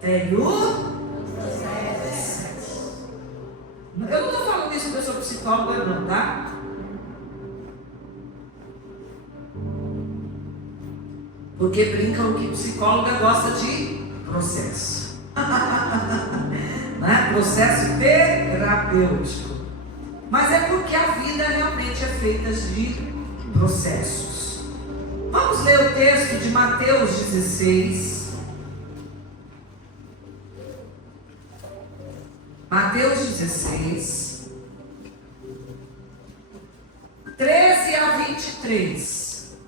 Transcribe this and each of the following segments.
tem o processo. Eu não estou falando isso porque eu sou psicóloga, não, tá? Porque brincam que psicóloga gosta de processo. Né? Processo terapêutico. Mas é porque a vida realmente é feita de processos. Vamos ler o texto de Mateus 16. Mateus 16, 13 a 23.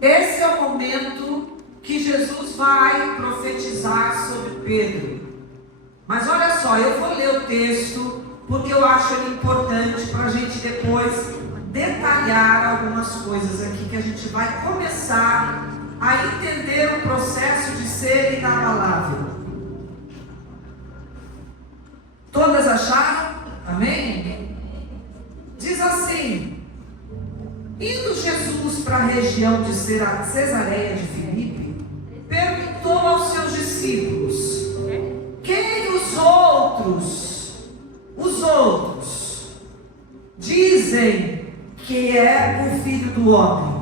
Esse é o momento que Jesus vai profetizar sobre Pedro. Mas olha só, eu vou ler o texto porque eu acho ele importante para a gente depois detalhar algumas coisas aqui que a gente vai começar a entender o processo de ser inabalável. Todas acharam? Amém? Diz assim: indo Jesus para a região de Cesareia de Filipe, perguntou aos seus discípulos: quem os outros dizem que é o Filho do Homem?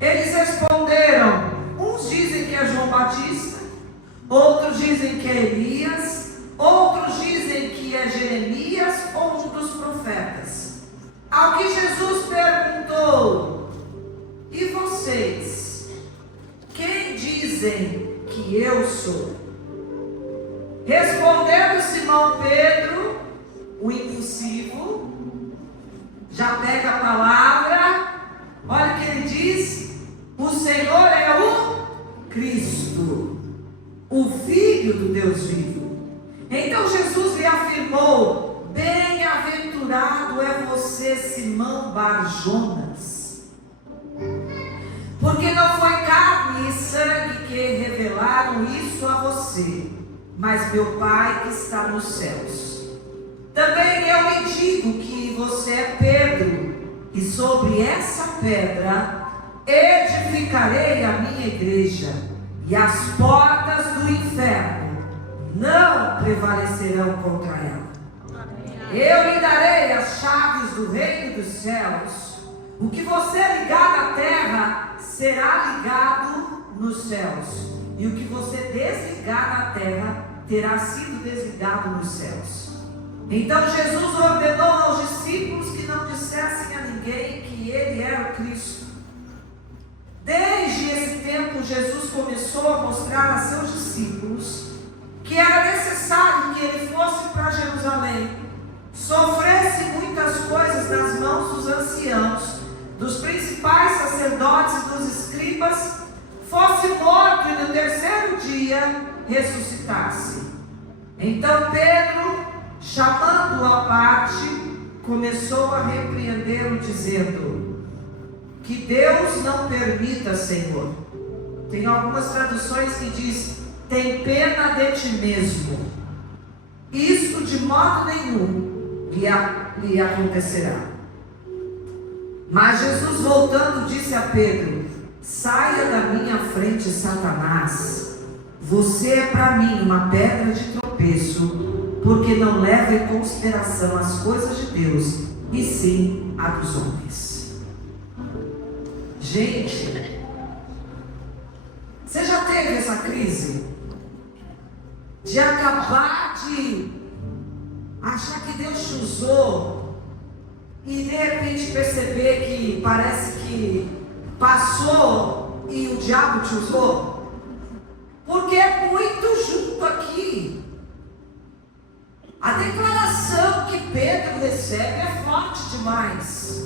Eles responderam: uns dizem que é João Batista, outros dizem que é Elias, outros dizem que é Jeremias ou um dos profetas. Ao que Jesus perguntou: e vocês, quem dizem que eu sou? Respondendo Simão Pedro, o impulsivo, já pega a palavra, olha o que ele diz: o Senhor é o Cristo, o Filho do Deus vivo. Então Jesus lhe afirmou: bem-aventurado é você, Simão Bar-Jonas, porque não foi carne e sangue que revelaram isso a você, mas meu Pai que está nos céus. Também eu lhe digo que você é Pedro, e sobre essa pedra edificarei a minha igreja, e as portas do inferno não prevalecerão contra ela. Eu lhe darei as chaves do reino dos céus. O que você ligar na terra será ligado nos céus, e o que você desligar na terra terá sido desligado nos céus. Então Jesus ordenou aos discípulos que não dissessem a ninguém que ele era o Cristo. Desde esse tempo Jesus começou a mostrar a seus discípulos que era necessário que ele fosse para Jerusalém, sofresse muitas coisas nas mãos dos anciãos, dos principais sacerdotes e dos escribas, fosse morto e no terceiro dia ressuscitasse. Então Pedro, chamando-o à parte, começou a repreendê-lo, dizendo: que Deus não permita, Senhor. Tem algumas traduções que diz: tem pena de ti mesmo. Isto de modo nenhum lhe acontecerá. Mas Jesus, voltando, disse a Pedro: saia da minha frente, Satanás. Você é para mim uma pedra de tropeço, porque não leva em consideração as coisas de Deus, e sim a dos homens. Gente, você já teve essa crise? De acabar de achar que Deus te usou e de repente perceber que parece que passou e o diabo te usou? Porque é muito junto aqui. A declaração que Pedro recebe é forte demais.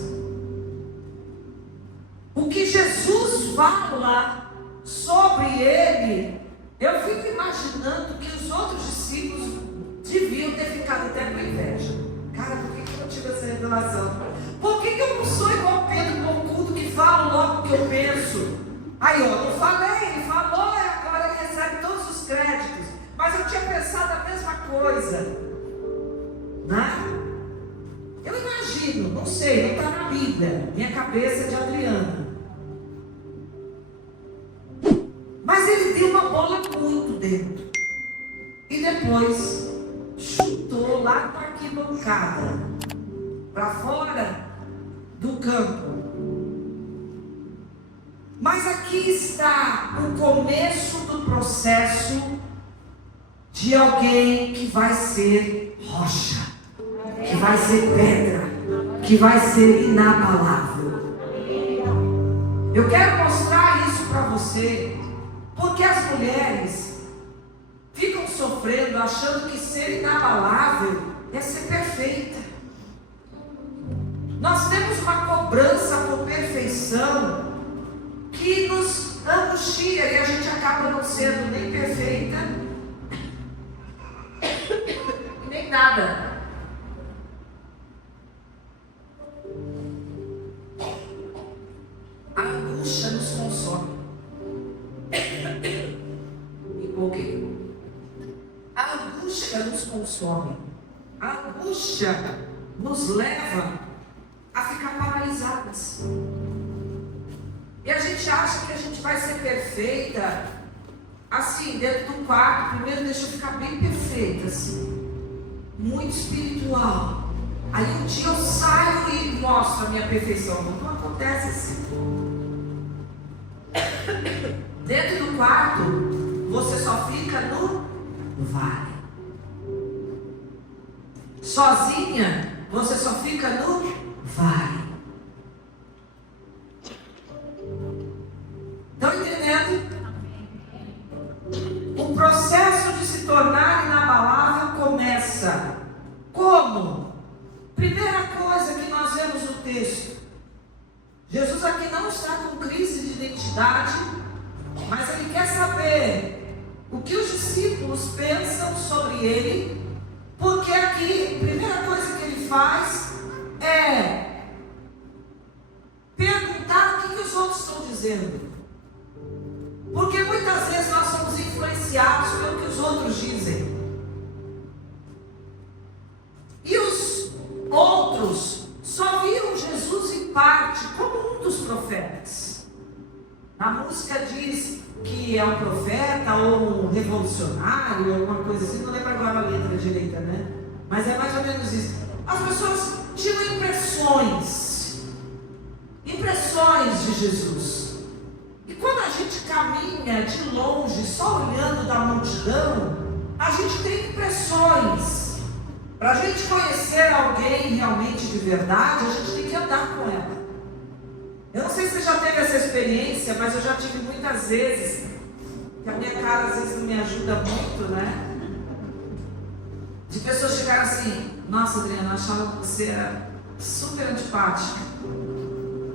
O que Jesus fala sobre ele, eu fico imaginando que os outros discípulos deviam ter ficado até com inveja. Cara, por que eu não tive essa revelação? Por que eu não sou igual Pedro Contudo, que falo logo o que eu penso? Aí eu não falei, ele falou e agora ele recebe todos os créditos. Mas eu tinha pensado a mesma coisa, né? Eu imagino imagino, não sei, não está na Bíblia, minha cabeça é de Adriana. Mas ele deu uma bola muito dentro. E depois chutou lá para a arquibancada, para fora do campo. Mas aqui está o começo do processo de alguém que vai ser rocha, que vai ser pedra, que vai ser inabalável. Eu quero mostrar isso para você, porque as mulheres ficam sofrendo, achando que ser inabalável é ser perfeita. Nós temos uma cobrança por perfeição que nos angustia e a gente acaba não sendo nem perfeita nem nada. A angústia nos consome. Me empolguei. A angústia nos consome. A angústia nos leva a ficar paralisadas. E a gente acha que a gente vai ser perfeita, assim, dentro do quarto. Primeiro deixa eu ficar bem perfeita, assim, muito espiritual. Aí um dia eu saio e mostro a minha perfeição. Não acontece assim. Dentro do quarto, você só fica no vale. Sozinha, você só fica no vale. Estão entendendo? O processo de se tornar inabalável começa como? Primeira coisa que nós vemos no texto, Jesus aqui não está com crise de identidade, mas ele quer saber o que os discípulos pensam sobre ele, porque aqui, a primeira coisa que ele faz é perguntar o que os outros estão dizendo. Porque muitas vezes nós somos influenciados pelo que os outros dizem. E os outros só viram Jesus em parte, como um dos profetas. A música diz que é um profeta ou um revolucionário, alguma coisa assim, não lembro agora a letra direita, né? Mas é mais ou menos isso. As pessoas tinham impressões de Jesus. E quando a gente caminha de longe, só olhando da multidão, a gente tem impressões. Para a gente conhecer alguém realmente de verdade, a gente tem que andar com ela. Eu não sei se você já teve essa experiência, mas eu já tive muitas vezes, que a minha cara às vezes não me ajuda muito, né? De pessoas chegarem assim: nossa, Adriana, eu achava que você era super antipática.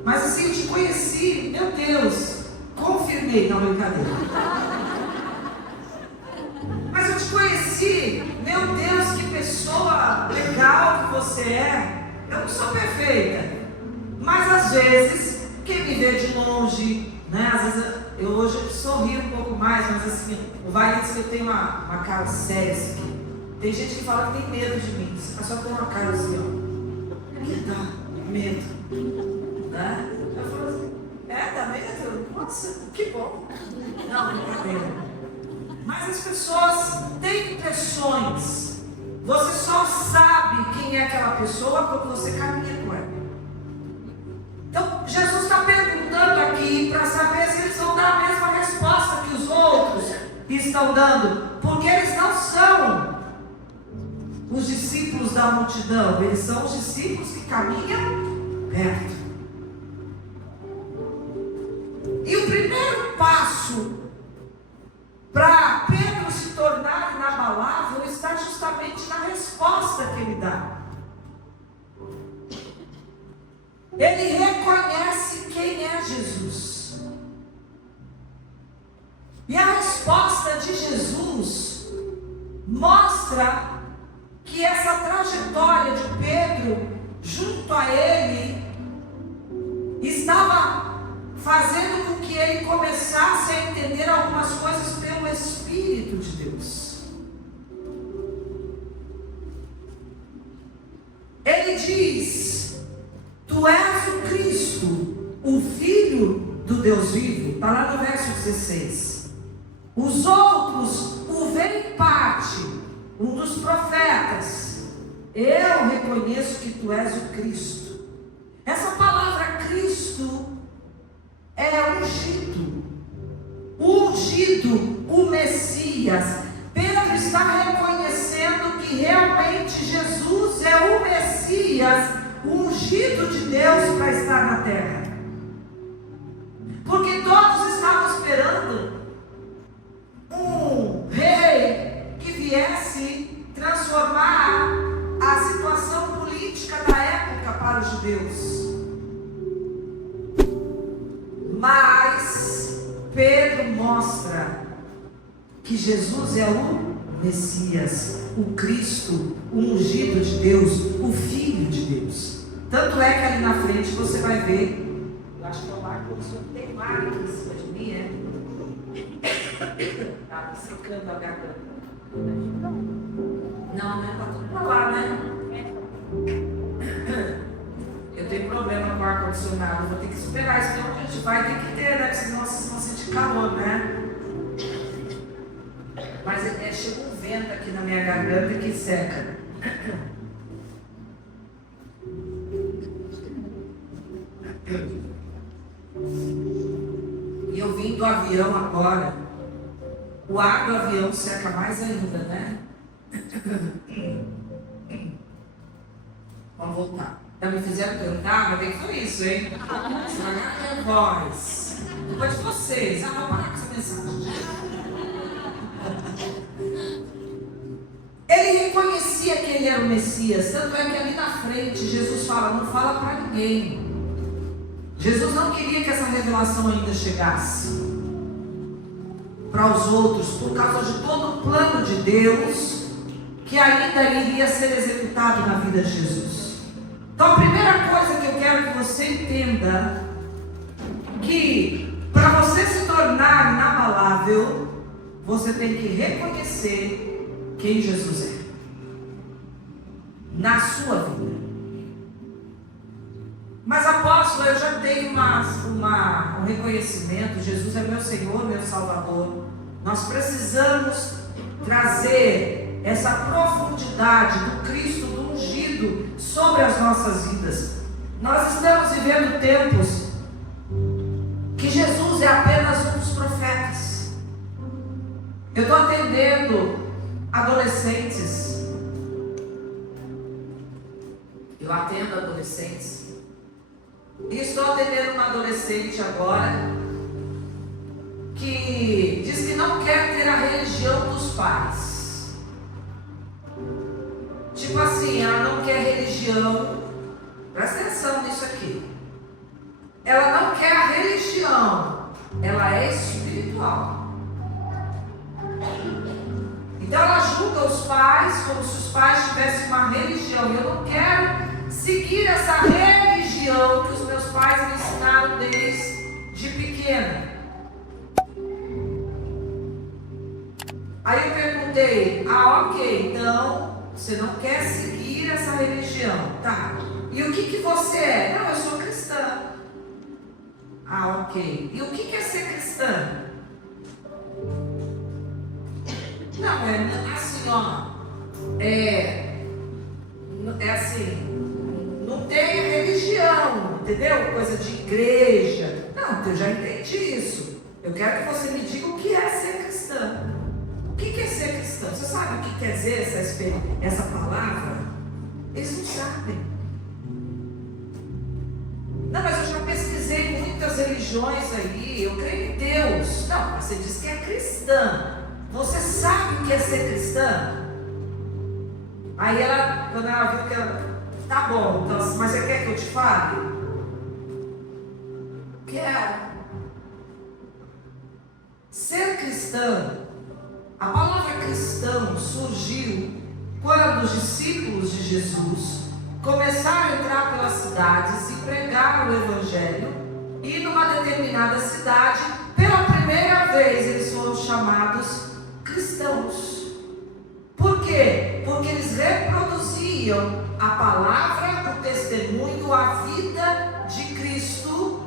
Mas assim, eu te conheci, meu Deus, confirmei, não, brincadeira. Mas eu te conheci, meu Deus, que pessoa legal que você é. Eu não sou perfeita, mas às vezes, quem me vê de longe, né? Às vezes eu hoje sorrio um pouco mais, mas assim, o Wagner diz que eu tenho uma cara séria assim. Tem gente que fala que tem medo de mim, só tem uma cara assim, ó, que dá medo, né? Eu falo assim, dá medo? Nossa, que bom. Não, brincadeira. Mas as pessoas têm impressões. Você só sabe quem é aquela pessoa porque você caminha com ela. Então, Jesus está perguntando aqui para saber se eles vão dar a mesma resposta que os outros estão dando. Porque eles não são os discípulos da multidão, eles são os discípulos que caminham perto. E o primeiro passo para Pedro se tornar inabalável está justamente na resposta que ele dá. Ele reconhece quem é Jesus. E a resposta de Jesus mostra que essa trajetória de Pedro junto a ele estava fazendo com que ele começasse a entender algumas coisas pelo Espírito de Deus. Ele diz és o Cristo, o Filho do Deus vivo. Está lá no verso 16. Os outros o veem em parte, um dos profetas. Eu reconheço que tu és o Cristo. Essa palavra Cristo é ungido. O ungido, o Messias. Pedro está reconhecendo que realmente Jesus é o Messias, o ungido de Deus para estar na terra. Porque todos estavam esperando um rei que viesse transformar a situação política da época para os judeus. Mas Pedro mostra que Jesus é o Messias, o Cristo, o ungido de Deus, o Filho de Deus. Tanto é que ali na frente você vai ver, eu acho que é o ar condicionado, tem um ar aqui em cima de mim, é? Tá secando a garganta. Não, né? Tá tudo pra lá, né? Eu tenho problema com o ar condicionado, vou ter que esperar isso, então a gente vai ter que ter, né? Senão vocês vão sentir calor, né? Mas chega um vento aqui na minha garganta que seca. E eu vim do avião agora. O ar do avião seca mais ainda, né? Vamos voltar. Já me fizeram cantar, mas bem que foi isso, hein? Estragaram a minha voz. Culpa de vocês. Vou parar com essa mensagem. Ele reconhecia que ele era o Messias, tanto é que ali na frente Jesus fala, não fala para ninguém. Jesus não queria que essa revelação ainda chegasse para os outros, por causa de todo o plano de Deus que ainda iria ser executado na vida de Jesus. Então a primeira coisa que eu quero que você entenda, que para você se tornar inabalável, você tem que reconhecer quem Jesus é na sua vida. Mas apóstolo, eu já tenho um reconhecimento, Jesus é meu Senhor, meu Salvador. Nós precisamos trazer essa profundidade do Cristo, do ungido, sobre as nossas vidas. Nós estamos vivendo tempos que Jesus é apenas um dos profetas. Eu estou atendendo adolescentes. Eu atendo adolescentes. E estou atendendo uma adolescente agora que diz que não quer ter a religião dos pais. Tipo assim, ela não quer religião. Presta atenção nisso aqui. Ela não quer a religião, ela é espiritual. Então ela julga os pais como se os pais tivessem uma religião. Eu não quero seguir essa religião que os meus pais me ensinaram desde pequena. Aí eu perguntei, ok, então você não quer seguir essa religião, tá? E o que você é? Não, eu sou cristã. Ah, ok. E o que é ser cristã? Não, é assim, ó. É assim, não tem religião, entendeu? Coisa de igreja. Não, eu já entendi isso. Eu quero que você me diga o que é ser cristã. O que é ser cristão? Você sabe o que quer dizer essa palavra? Eles não sabem. Não, mas eu já pesquisei muitas religiões aí, eu creio em Deus. Não, você diz que é cristã. Você sabe o que é ser cristã? Aí ela, quando ela viu que ela, tá bom, então, mas você quer que eu te fale? Quero. Ser cristã, a palavra cristão surgiu quando os discípulos de Jesus começaram a entrar pelas cidades e pregar o Evangelho, e numa determinada cidade, pela primeira vez, eles foram chamados cristãos. Por quê? Porque eles reproduziam a palavra, o testemunho, a vida de Cristo.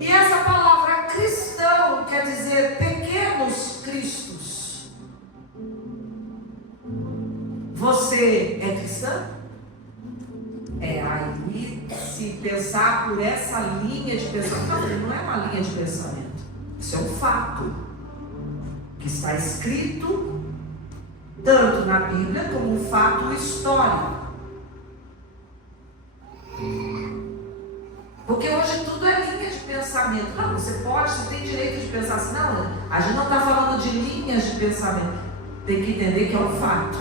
E essa palavra cristão quer dizer pequenos cristos. Você é cristã? Aí, se pensar por essa linha de pensamento, não é uma linha de pensamento, isso é um fato que está escrito tanto na Bíblia como um fato histórico. Porque hoje tudo é linha de pensamento. Não, você tem direito de pensar assim. Não, a gente não está falando de linhas de pensamento. Tem que entender que é um fato.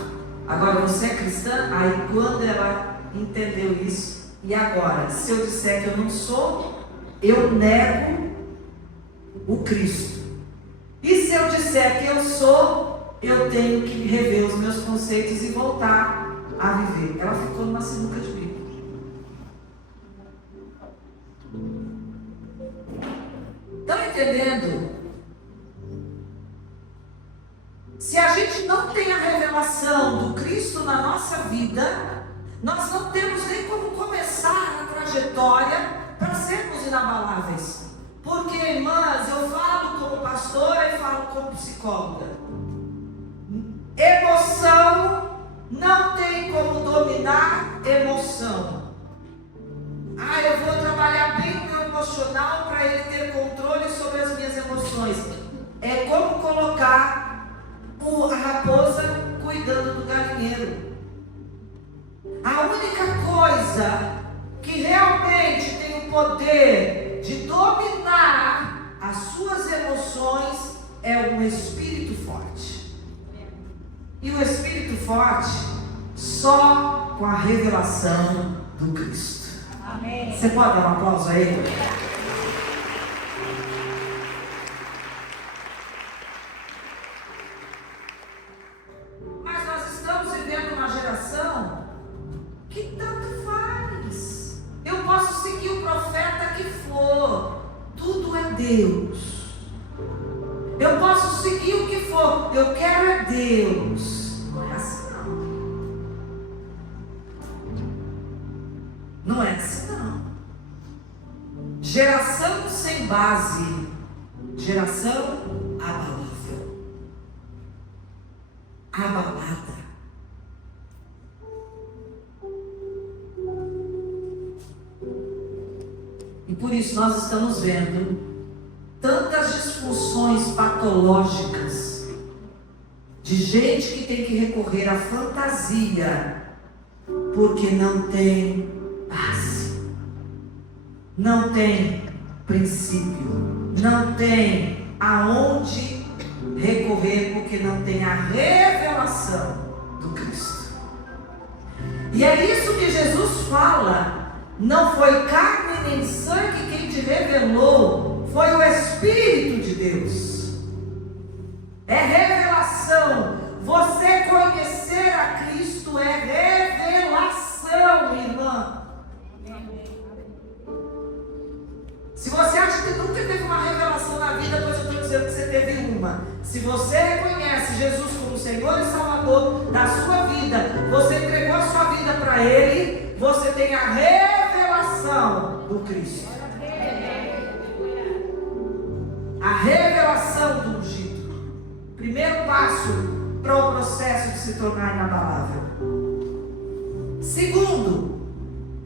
Agora, você é cristã? Aí quando ela entendeu isso, e agora, se eu disser que eu não sou, eu nego o Cristo. E se eu disser que eu sou, eu tenho que rever os meus conceitos e voltar a viver. Ela ficou numa sinuca de bico. Estão entendendo? Se a gente não tem a revelação do Cristo na nossa vida, nós não temos nem como começar a trajetória para sermos inabaláveis. Porque, irmãs, eu falo como pastora e falo como psicóloga. Emoção não tem como dominar emoção. Eu vou trabalhar bem o meu emocional para ele ter controle sobre as minhas emoções. É como colocar a raposa cuidando do galinheiro. A única coisa que realmente tem o poder de dominar as suas emoções é um espírito forte. E o espírito forte só com a revelação do Cristo. Amém. Você pode dar um aplauso aí? Mas nós estamos vivendo uma geração que tanto faz. Eu posso seguir o profeta que for, tudo é Deus. Eu posso seguir o que for, eu quero é Deus. Não é assim não. Não é assim não. Geração sem base, geração abalável, abalada. E por isso nós estamos vendo tantas disfunções patológicas de gente que tem que recorrer à fantasia porque não tem base, não tem princípio, não tem aonde recorrer porque não tem a revelação do Cristo. E é isso que Jesus fala. Não foi carne nem sangue quem te revelou, foi o Espírito de Deus. É revelação. Você conhecer a Cristo é revelação, irmã. Se você acha que nunca teve uma revelação na vida, pois eu estou dizendo que você teve uma. Se você reconhece Jesus como Senhor e Salvador da sua vida, você entregou a sua vida para Ele, você tem a revelação do Cristo. A revelação do ungido. Primeiro passo para o processo de se tornar inabalável. Segundo,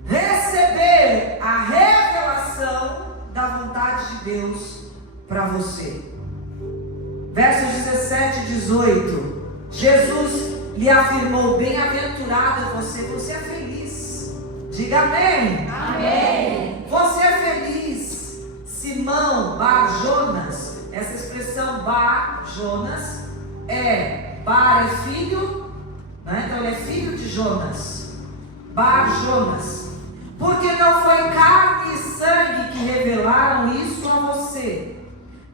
receber a revelação da vontade de Deus para você. Versos 17 e 18. Jesus lhe afirmou: bem-aventurada você, você é feliz. Diga amém. Amém. Você é feliz. Simão Bar Jonas. Essa expressão Bar Jonas Bar é filho, né? Então ele é filho de Jonas. Bar Jonas. Porque não foi carne e sangue que revelaram isso a você,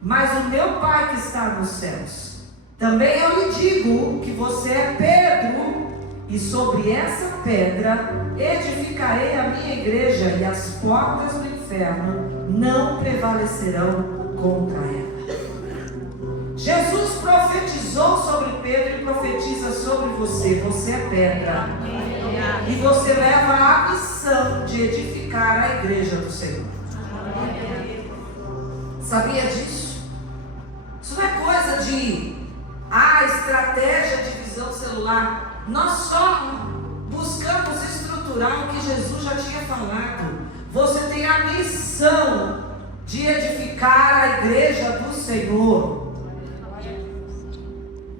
mas o meu Pai que está nos céus. Também eu lhe digo que você é Pedro, e sobre essa pedra edificarei a minha igreja, e as portas do inferno não prevalecerão contra ela. Jesus profetizou sobre Pedro e profetiza sobre você. Você é pedra. E você leva a missão missão de edificar a igreja do Senhor. Sabia disso? Isso não é coisa de estratégia de visão celular. Nós só buscamos estruturar o que Jesus já tinha falado. Você tem a missão de edificar a igreja do Senhor.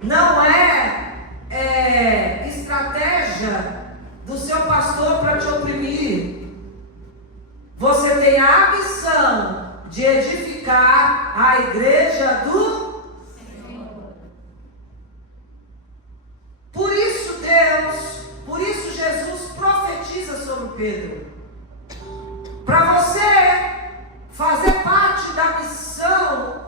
Não é estratégia do seu pastor para te oprimir. Você tem a missão de edificar a igreja do Senhor. Por isso Jesus profetiza sobre Pedro. Para você fazer parte da missão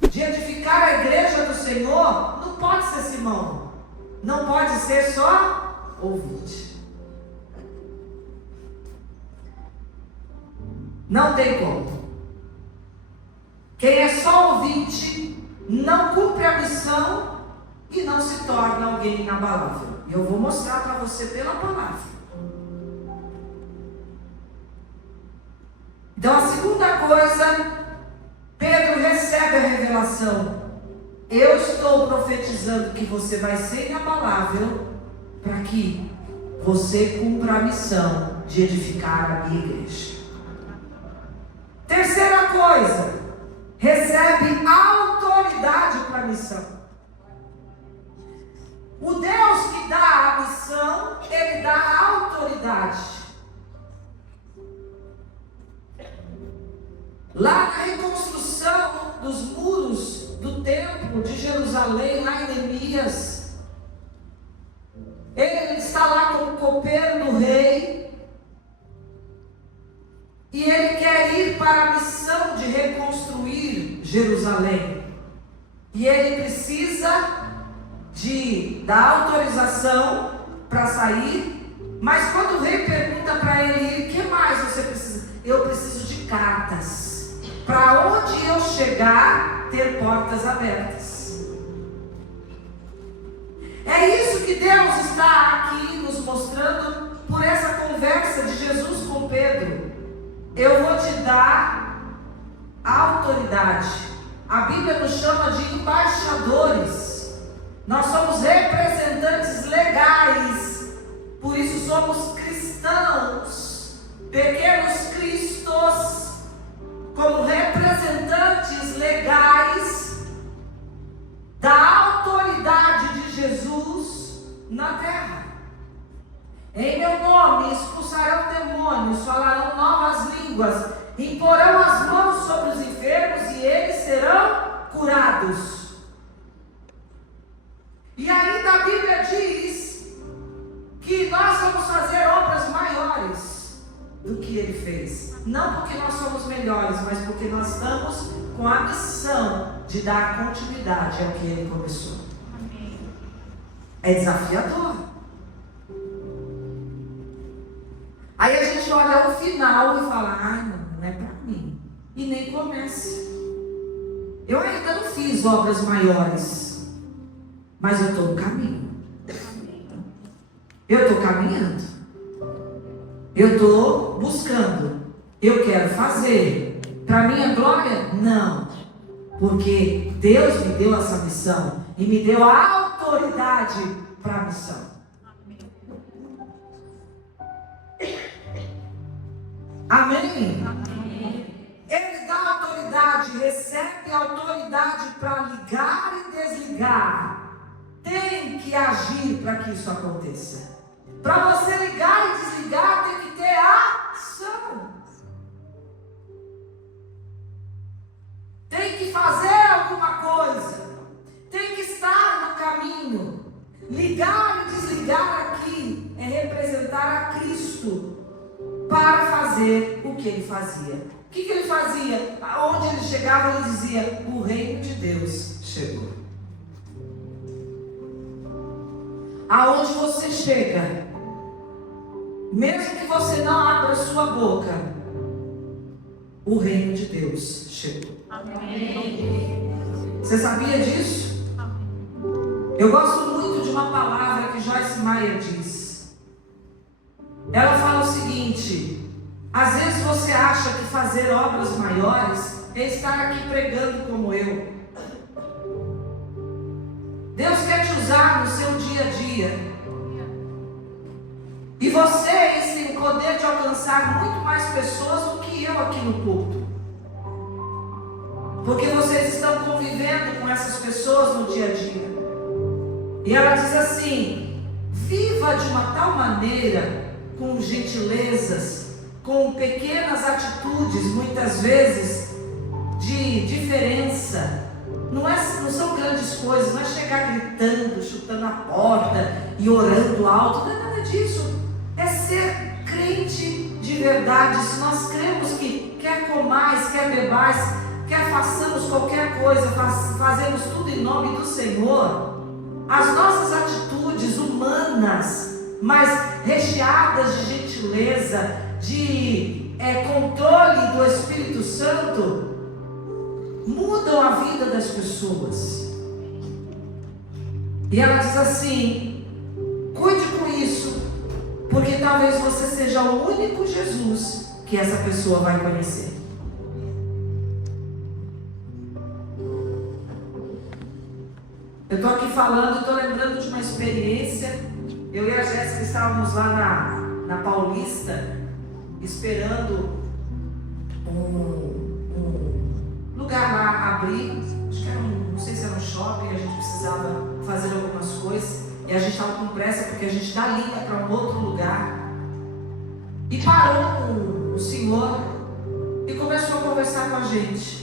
de edificar a igreja do Senhor, não pode ser Simão, não pode ser só ouvinte. Não tem como. Quem é só ouvinte não cumpre a missão e não se torna alguém inabalável. E eu vou mostrar para você pela palavra. Então a segunda coisa, Pedro recebe a revelação. Eu estou profetizando que você vai ser inabalável para que você cumpra a missão de edificar a minha igreja. Terceira coisa, recebe autoridade para a missão. O Deus que dá a missão, Ele dá a autoridade. Lá na reconstrução dos muros do templo de Jerusalém, lá em Neemias, ele está lá como copeiro do rei, e ele quer ir para a missão de reconstruir Jerusalém, e ele precisa da autorização para sair. Mas quando o rei pergunta para ele, o que mais você precisa? Eu preciso de cartas, para onde eu chegar, ter portas abertas. É isso que Deus está aqui nos mostrando por essa conversa de Jesus com Pedro. Eu vou te dar autoridade. A Bíblia nos chama de embaixadores. Nós somos representantes legais. Por isso somos cristãos, pequenos cristos, como representantes legais da autoridade de Jesus na terra. Em meu nome expulsarão demônios, falarão novas línguas, imporão as mãos sobre os enfermos e eles serão curados. E ainda a Bíblia diz que nós vamos fazer obras maiores do que Ele fez. Não porque nós somos melhores, mas porque nós estamos com a missão de dar continuidade ao que Ele começou. Amém. É desafiador. Aí a gente olha o final e fala, não é para mim. E nem começa. Eu ainda não fiz obras maiores, mas eu estou no caminho. Eu estou caminhando. Eu estou buscando. Eu quero fazer. Para minha glória? Não. Porque Deus me deu essa missão e me deu a autoridade para a missão. Amém? Amém? Ele dá autoridade, recebe autoridade para ligar e desligar. Tem que agir para que isso aconteça. Para você ligar e desligar, tem que ter ação. Tem que fazer alguma coisa. Tem que estar no caminho. Ligar e desligar aqui é representar a Cristo para fazer o que ele fazia. O que ele fazia? Aonde ele chegava, ele dizia: o reino de Deus chegou. Aonde você chega, mesmo que você não abra sua boca, o reino de Deus chegou. Amém. Você sabia disso? Eu gosto muito de uma palavra que Joyce Meyer diz: ela fala o seguinte: às vezes você acha que fazer obras maiores é estar aqui pregando como eu. Deus quer te usar no seu dia a dia. E vocês têm o poder de alcançar muito mais pessoas do que eu aqui no culto. Porque vocês estão convivendo com essas pessoas no dia a dia. E ela diz assim: viva de uma tal maneira, com gentilezas, com pequenas atitudes, muitas vezes, de diferença. Não são grandes coisas, não é chegar gritando, chutando a porta e orando alto, não é nada disso. É ser crente de verdade. Se nós cremos que quer comais, quer bebais, quer façamos qualquer coisa, fazemos tudo em nome do Senhor, as nossas atitudes humanas, mas recheadas de gentileza, de controle do Espírito Santo, mudam a vida das pessoas. E ela diz assim: cuide com isso, porque talvez você seja o único Jesus que essa pessoa vai conhecer. Eu estou aqui falando, estou lembrando de uma experiência. Eu e a Jéssica estávamos lá na Paulista, esperando um lugar lá abrir. Acho que era não sei se era um shopping, a gente precisava fazer algumas coisas. E a gente estava com pressa porque a gente dali ia para um outro lugar. E parou um senhor e começou a conversar com a gente.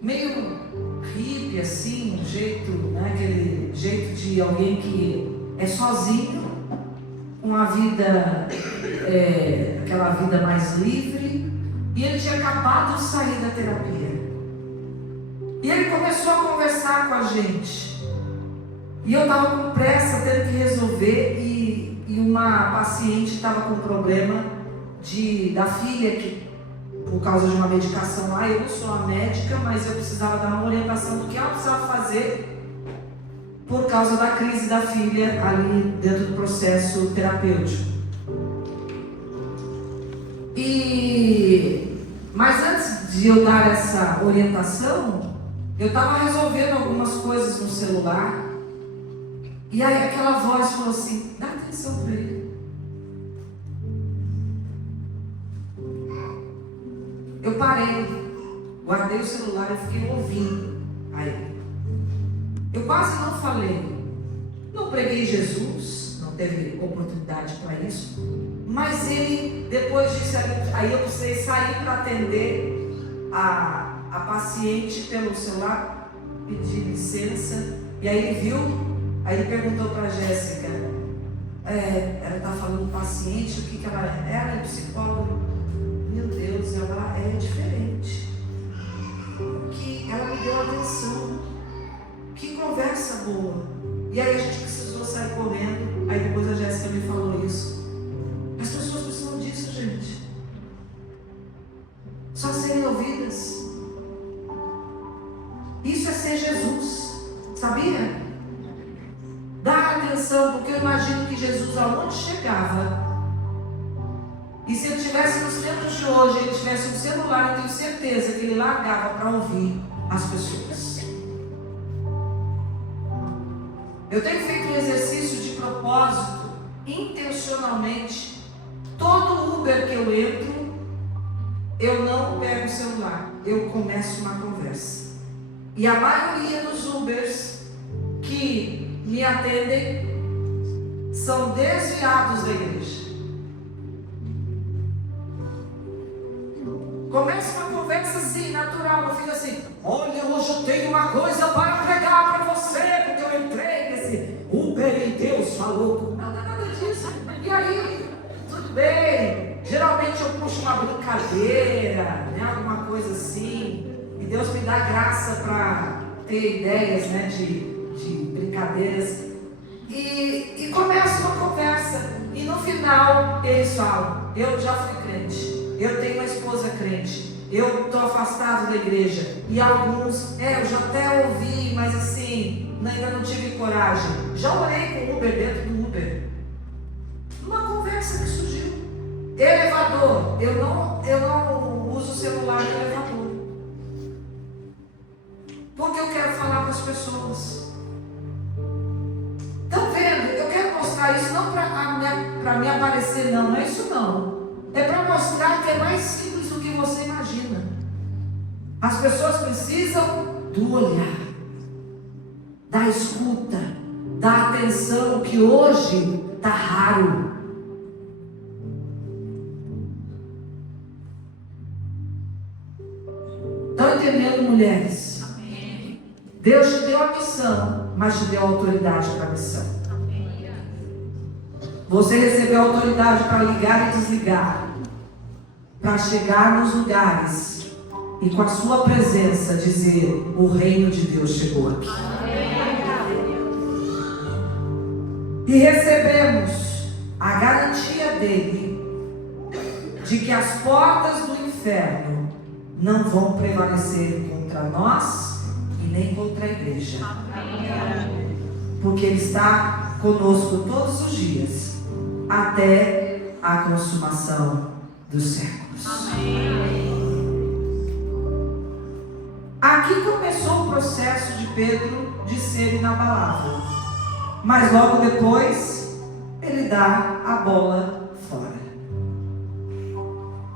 Meio hippie assim, um jeito, né, aquele jeito de alguém que é sozinho, uma vida, aquela vida mais livre. E ele tinha acabado de sair da terapia. E ele começou a conversar com a gente. E eu estava com pressa, tendo que resolver. E uma paciente estava com problema da filha, que por causa de uma medicação lá. Eu não sou a médica, mas eu precisava dar uma orientação do que ela precisava fazer por causa da crise da filha ali dentro do processo terapêutico. Mas antes de eu dar essa orientação, eu estava resolvendo algumas coisas no celular. E aí aquela voz falou assim: dá atenção para ele. Eu parei, guardei o celular e fiquei ouvindo a ele. Eu quase não falei, não preguei Jesus, não teve oportunidade para isso. Mas ele, depois disso, aí eu precisei sair para atender a paciente pelo celular, pedir licença. E aí ele viu, aí ele perguntou para a Jéssica, ela está falando paciente, o que ela é? Ela é psicóloga. Meu Deus, ela é diferente. Que ela me deu atenção. Que conversa boa. E aí a gente precisou sair correndo. Aí depois a Jéssica me falou isso. As pessoas precisam disso, gente. Só serem ouvidas. Isso é ser Jesus. Sabia? Dar atenção, porque eu imagino que Jesus, aonde chegava, e se ele estivesse nos tempos de hoje, ele tivesse um celular, eu tenho certeza que ele largava para ouvir as pessoas. Eu tenho feito um exercício de propósito, intencionalmente. Todo Uber que eu entro, eu não pego o celular, eu começo uma conversa. E a maioria dos Ubers que me atendem são desviados da igreja. Começa uma conversa assim, natural, eu fico assim: olha, hoje eu tenho uma coisa para pregar para você, porque eu entrei nesse Uber e Deus falou. Não é nada disso. E aí, tudo bem. Geralmente eu puxo uma brincadeira, né, alguma coisa assim, e Deus me dá graça para ter ideias, né, de brincadeiras. E começa uma conversa, e no final eles falam: eu já fui crente. Eu tenho uma esposa crente, eu estou afastado da igreja. E alguns, eu já até ouvi, mas assim, ainda não tive coragem. Já orei com o Uber dentro do Uber. Uma conversa Elevador, eu não uso o celular no elevador. Porque eu quero falar com as pessoas. Estão vendo? Eu quero mostrar isso não para me aparecer, não é isso não. É para mostrar que é mais simples do que você imagina. As pessoas precisam do olhar, da escuta, da atenção, que hoje está raro. Estão entendendo, mulheres? Amém. Deus te deu a missão, mas te deu a autoridade para a missão. Amém. Você recebeu a autoridade para ligar e desligar, para chegar nos lugares e com a sua presença dizer: o reino de Deus chegou aqui. E recebemos a garantia dele de que as portas do inferno não vão prevalecer contra nós e nem contra a igreja. Porque ele está conosco todos os dias, até a consumação dos séculos. Aqui começou o processo de Pedro de ser inabalável. Mas logo depois, ele dá a bola fora.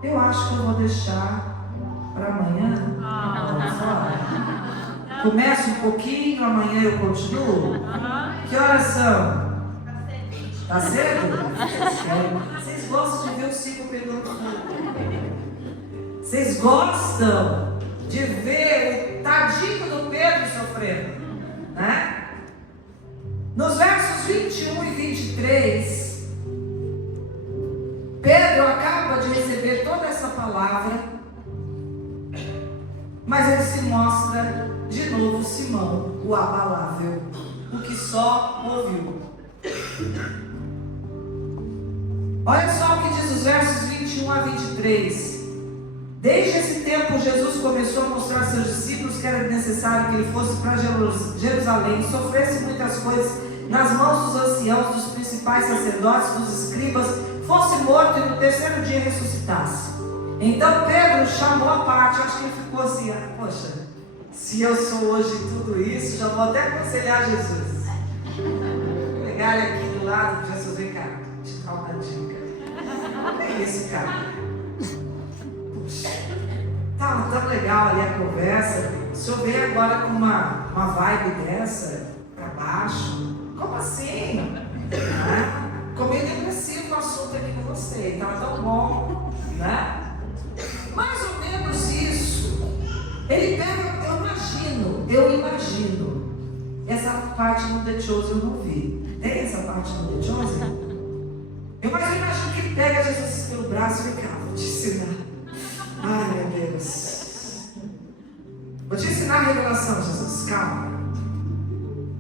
Eu acho que eu vou deixar para amanhã a bola fora. Começa um pouquinho, amanhã eu continuo. Que horas são? Tá cedo? Vocês gostam de ver o ciclo pegando fogo. Vocês gostam de ver o tadinho do Pedro sofrendo, né? Nos versos 21 e 23, Pedro acaba de receber toda essa palavra, mas ele se mostra de novo Simão, o abalável, o que só ouviu. Olha só o que diz os versos 21 a 23. Desde esse tempo, Jesus começou a mostrar a seus discípulos que era necessário que ele fosse para Jerusalém e sofresse muitas coisas nas mãos dos anciãos, dos principais sacerdotes, dos escribas, fosse morto e no terceiro dia ressuscitasse. Então Pedro chamou a parte, acho que ele ficou assim: poxa, se eu sou hoje tudo isso, já vou até aconselhar Jesus. Vou pegar ele aqui do lado de Jesus, vem cá, te dar uma dica. Olha esse cara. Tá tão legal ali a conversa. O senhor vem agora com uma vibe dessa para baixo. Como assim? Comigo depressivo o assunto aqui com você. Estava tão bom, né? Mais ou menos isso. Ele pega, eu imagino. Essa parte no The Chosen eu não vi. Tem essa parte no The Chosen? Eu imagino que ele pega Jesus pelo braço e vem cá, vou te ensinar. Ai, meu Deus. Vou te ensinar a revelação, Jesus. Calma.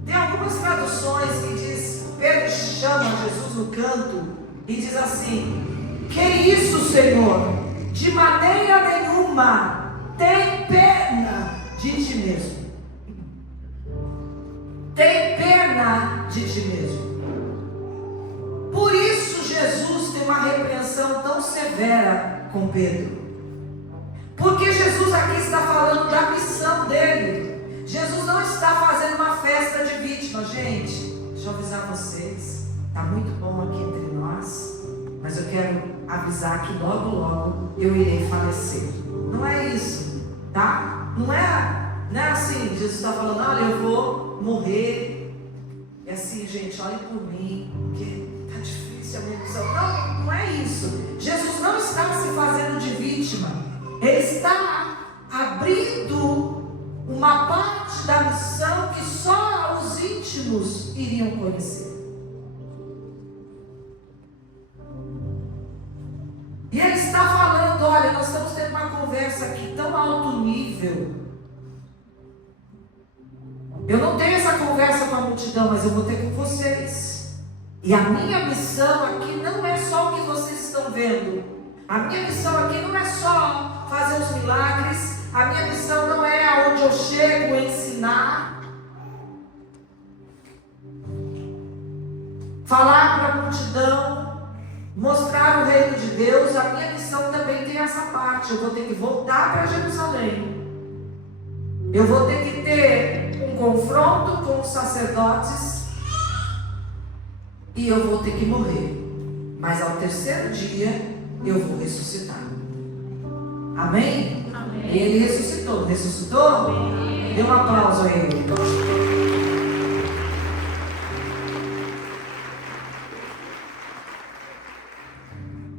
Tem algumas traduções que diz, Pedro chama Jesus no canto e diz assim: que isso, Senhor? De maneira nenhuma, tem pena de ti mesmo. Tem pena de ti mesmo. Por isso Jesus tem uma repreensão tão severa com Pedro. Porque Jesus aqui está falando da missão dele. Jesus não está fazendo uma festa de vítima, gente. Deixa eu avisar vocês. Está muito bom aqui entre nós. Mas eu quero avisar que logo, logo eu irei falecer. Não é isso, tá? Não é assim. Jesus está falando: olha, eu vou morrer. É assim, gente, olhem por mim, porque está difícil a minha missão. Não é isso. Jesus não está se fazendo de vítima. Ele está abrindo uma parte da missão que só os íntimos iriam conhecer. E ele está falando: olha, nós estamos tendo uma conversa aqui tão alto nível. Eu não tenho essa conversa com a multidão, mas eu vou ter com vocês. E a minha missão aqui não é só o que vocês estão vendo. A minha missão aqui não é só fazer os milagres. A minha missão não é aonde eu chego a ensinar. Falar para a multidão, mostrar o reino de Deus. A nessa parte. Eu vou ter que voltar para Jerusalém. Eu vou ter que ter um confronto com os sacerdotes. E eu vou ter que morrer. Mas ao terceiro dia eu vou ressuscitar. Amém? Amém. E ele ressuscitou. Ressuscitou? Amém. Dê um aplauso a ele.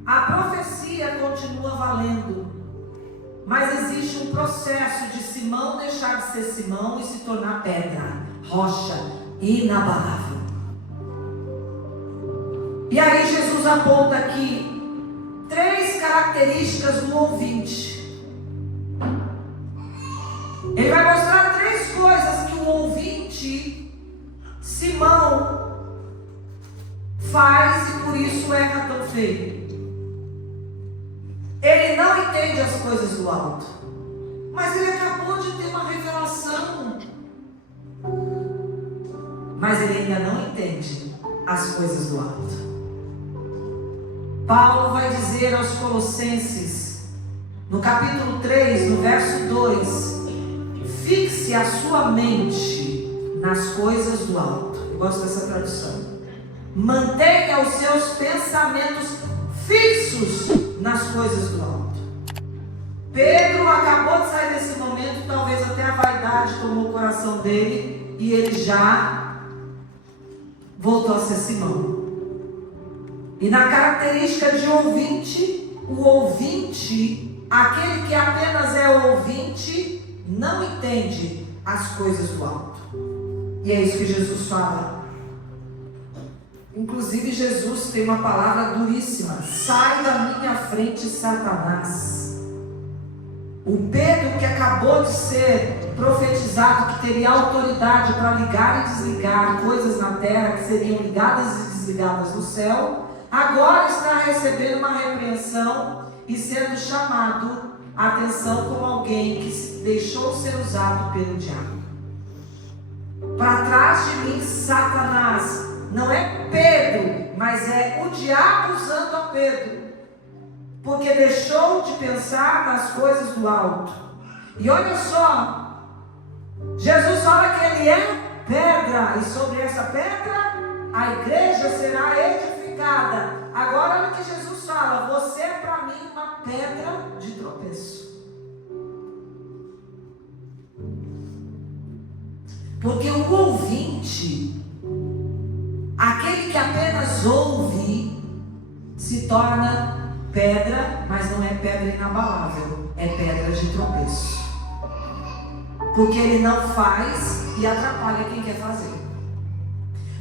A profecia continua valendo, mas existe um processo de Simão deixar de ser Simão e se tornar pedra, rocha, inabalável. E aí Jesus aponta aqui 3 características do ouvinte. Ele vai mostrar 3 coisas que o ouvinte, Simão, faz e por isso erra tão feio. Ele não entende as coisas do alto, mas ele acabou de ter uma revelação. Mas ele ainda não entende as coisas do alto. Paulo vai dizer aos Colossenses, no capítulo 3, no verso 2: fixe a sua mente nas coisas do alto. Eu gosto dessa tradução. Mantenha os seus pensamentos fixos nas coisas do alto. Pedro acabou de sair desse momento, talvez até a vaidade tomou o coração dele e ele já voltou a ser Simão. E na característica de ouvinte, o ouvinte, aquele que apenas é ouvinte, não entende as coisas do alto. E é isso que Jesus fala. Inclusive Jesus tem uma palavra duríssima: sai da minha frente, Satanás. O Pedro, que acabou de ser profetizado, que teria autoridade para ligar e desligar coisas na terra que seriam ligadas e desligadas no céu, agora está recebendo uma repreensão e sendo chamado a atenção como alguém que deixou ser usado pelo diabo. Para trás de mim, Satanás. Não é Pedro, mas é o diabo usando a Pedro, porque deixou de pensar nas coisas do alto. E olha só, Jesus fala que ele é pedra, e sobre essa pedra a igreja será edificada. Agora olha o que Jesus fala: você é para mim uma pedra de tropeço. Porque o ouvinte, aquele que apenas ouve, se torna pedra, mas não é pedra inabalável, é pedra de tropeço. Porque ele não faz e atrapalha quem quer fazer.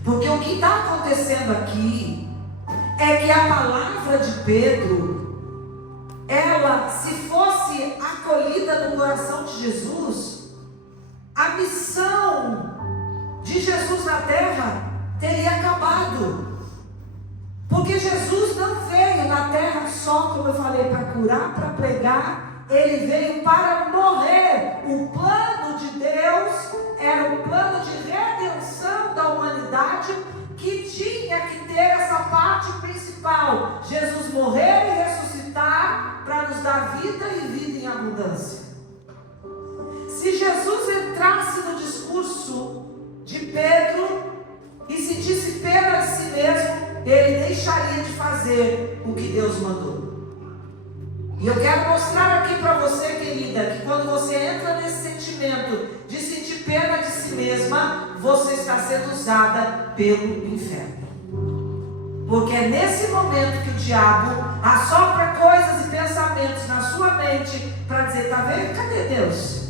Porque o que está acontecendo aqui é que a palavra de Pedro, ela, se fosse acolhida no coração de Jesus, a missão de Jesus na terra teria acabado. Porque Jesus não veio na terra só, como eu falei, para curar, para pregar. Ele veio para morrer. O plano de Deus era o plano de redenção da humanidade, que tinha que ter essa parte principal: Jesus morrer e ressuscitar para nos dar vida e vida em abundância. Se Jesus entrasse no discurso de Pedro e sentisse pena de si mesmo, ele deixaria de fazer o que Deus mandou. E eu quero mostrar aqui para você, querida, que quando você entra nesse sentimento de sentir pena de si mesma, você está sendo usada pelo inferno. Porque é nesse momento que o diabo assopra coisas e pensamentos na sua mente para dizer: tá vendo? Cadê Deus?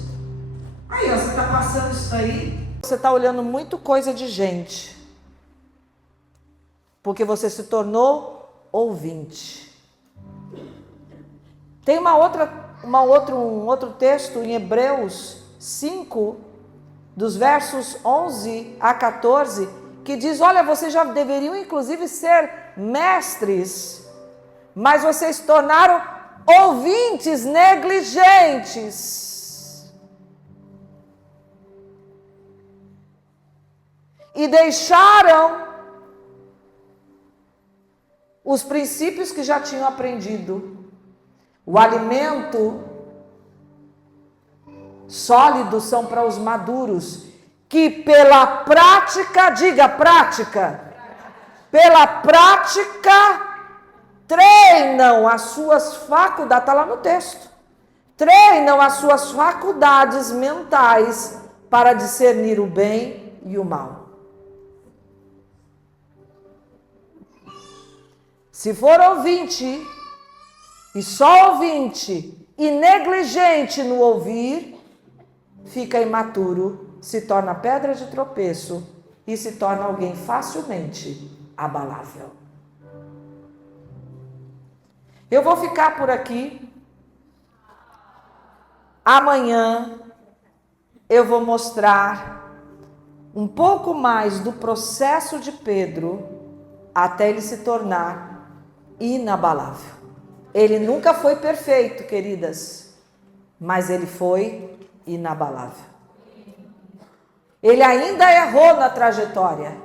Aí, ó, você está passando isso aí. Você está olhando muito coisa de gente, porque você se tornou ouvinte. Tem um outro texto em Hebreus 5, dos versos 11 a 14, que diz: olha, vocês já deveriam inclusive ser mestres, mas vocês se tornaram ouvintes negligentes. E deixaram os princípios que já tinham aprendido. O alimento sólido são para os maduros, que pela prática, diga prática, pela prática treinam as suas faculdades, está lá no texto, treinam as suas faculdades mentais para discernir o bem e o mal. Se for ouvinte, e só ouvinte, e negligente no ouvir, fica imaturo, se torna pedra de tropeço e se torna alguém facilmente abalável. Eu vou ficar por aqui. Amanhã eu vou mostrar um pouco mais do processo de Pedro até ele se tornar inabalável. Ele nunca foi perfeito, queridas, mas ele foi inabalável. Ele ainda errou na trajetória.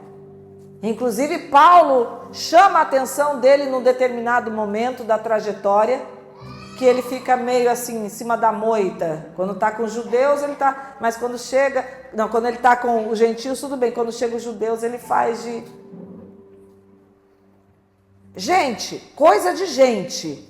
Inclusive, Paulo chama a atenção dele num determinado momento da trajetória, que ele fica meio assim, em cima da moita. Quando está com os judeus, ele está... Mas quando chega... Não, quando ele está com os gentios, tudo bem. Quando chega os judeus, ele faz de... Gente, coisa de gente.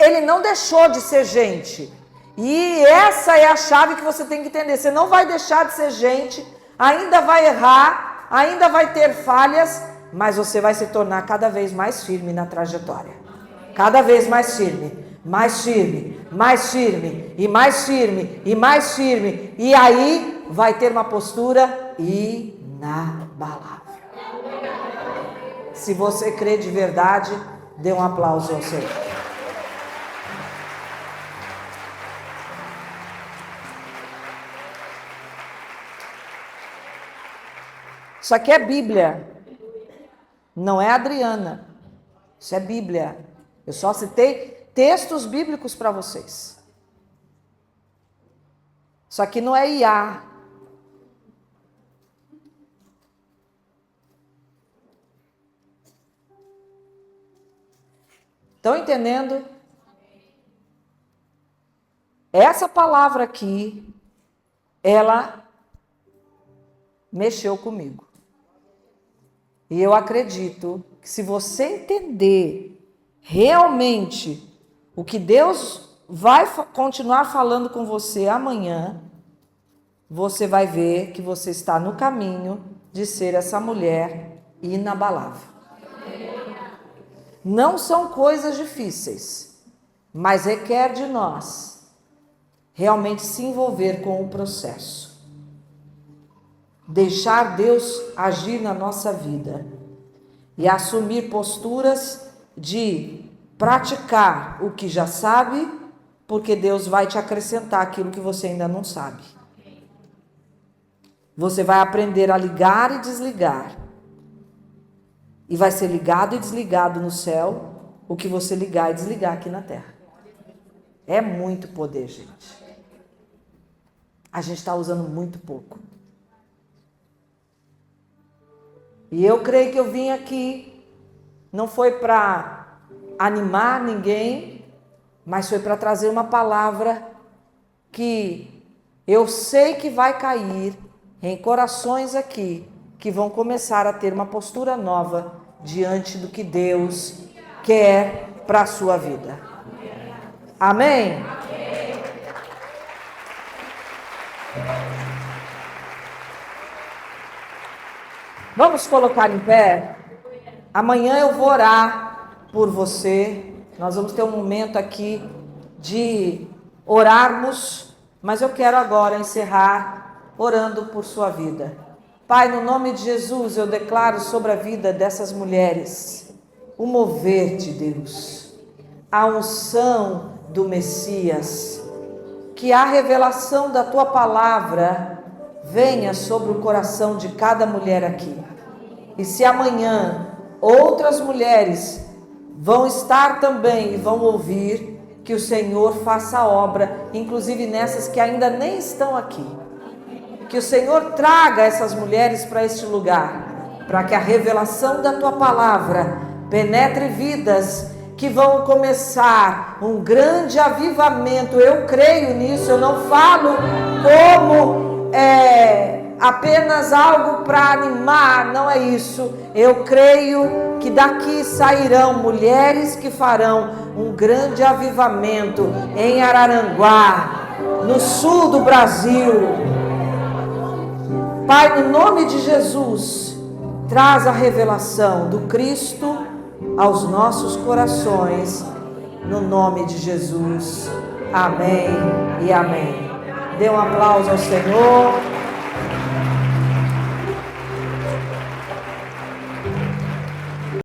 Ele não deixou de ser gente. E essa é a chave que você tem que entender. Você não vai deixar de ser gente, ainda vai errar, ainda vai ter falhas, mas você vai se tornar cada vez mais firme na trajetória. Cada vez mais firme, mais firme, mais firme, e mais firme, e mais firme. E aí vai ter uma postura inabalável. Se você crê de verdade, dê um aplauso ao Senhor. Isso aqui é Bíblia, não é Adriana. Isso é Bíblia. Eu só citei textos bíblicos para vocês. Isso aqui não é IA. Estão entendendo? Essa palavra aqui, ela mexeu comigo. E eu acredito que se você entender realmente o que Deus vai continuar falando com você amanhã, você vai ver que você está no caminho de ser essa mulher inabalável. Não são coisas difíceis, mas requer de nós realmente se envolver com o processo. Deixar Deus agir na nossa vida e assumir posturas de praticar o que já sabe, porque Deus vai te acrescentar aquilo que você ainda não sabe. Você vai aprender a ligar e desligar. E vai ser ligado e desligado no céu o que você ligar e desligar aqui na terra. É muito poder, gente. A gente está usando muito pouco. E eu creio que eu vim aqui, não foi para animar ninguém, mas foi para trazer uma palavra que eu sei que vai cair em corações aqui, que vão começar a ter uma postura nova diante do que Deus quer para a sua vida. Amém? Vamos colocar em pé? Amanhã eu vou orar por você. Nós vamos ter um momento aqui de orarmos, mas eu quero agora encerrar orando por sua vida. Pai, no nome de Jesus, eu declaro sobre a vida dessas mulheres o mover de Deus, a unção do Messias, que a revelação da tua palavra venha sobre o coração de cada mulher aqui. E se amanhã outras mulheres vão estar também e vão ouvir, que o Senhor faça a obra, inclusive nessas que ainda nem estão aqui. Que o Senhor traga essas mulheres para este lugar, para que a revelação da tua palavra penetre vidas que vão começar um grande avivamento. Eu creio nisso, eu não falo como apenas algo para animar, não é isso. Eu creio que daqui sairão mulheres que farão um grande avivamento em Araranguá, no sul do Brasil. Pai, no nome de Jesus, traz a revelação do Cristo aos nossos corações, no nome de Jesus. Amém e amém. Dê um aplauso ao Senhor.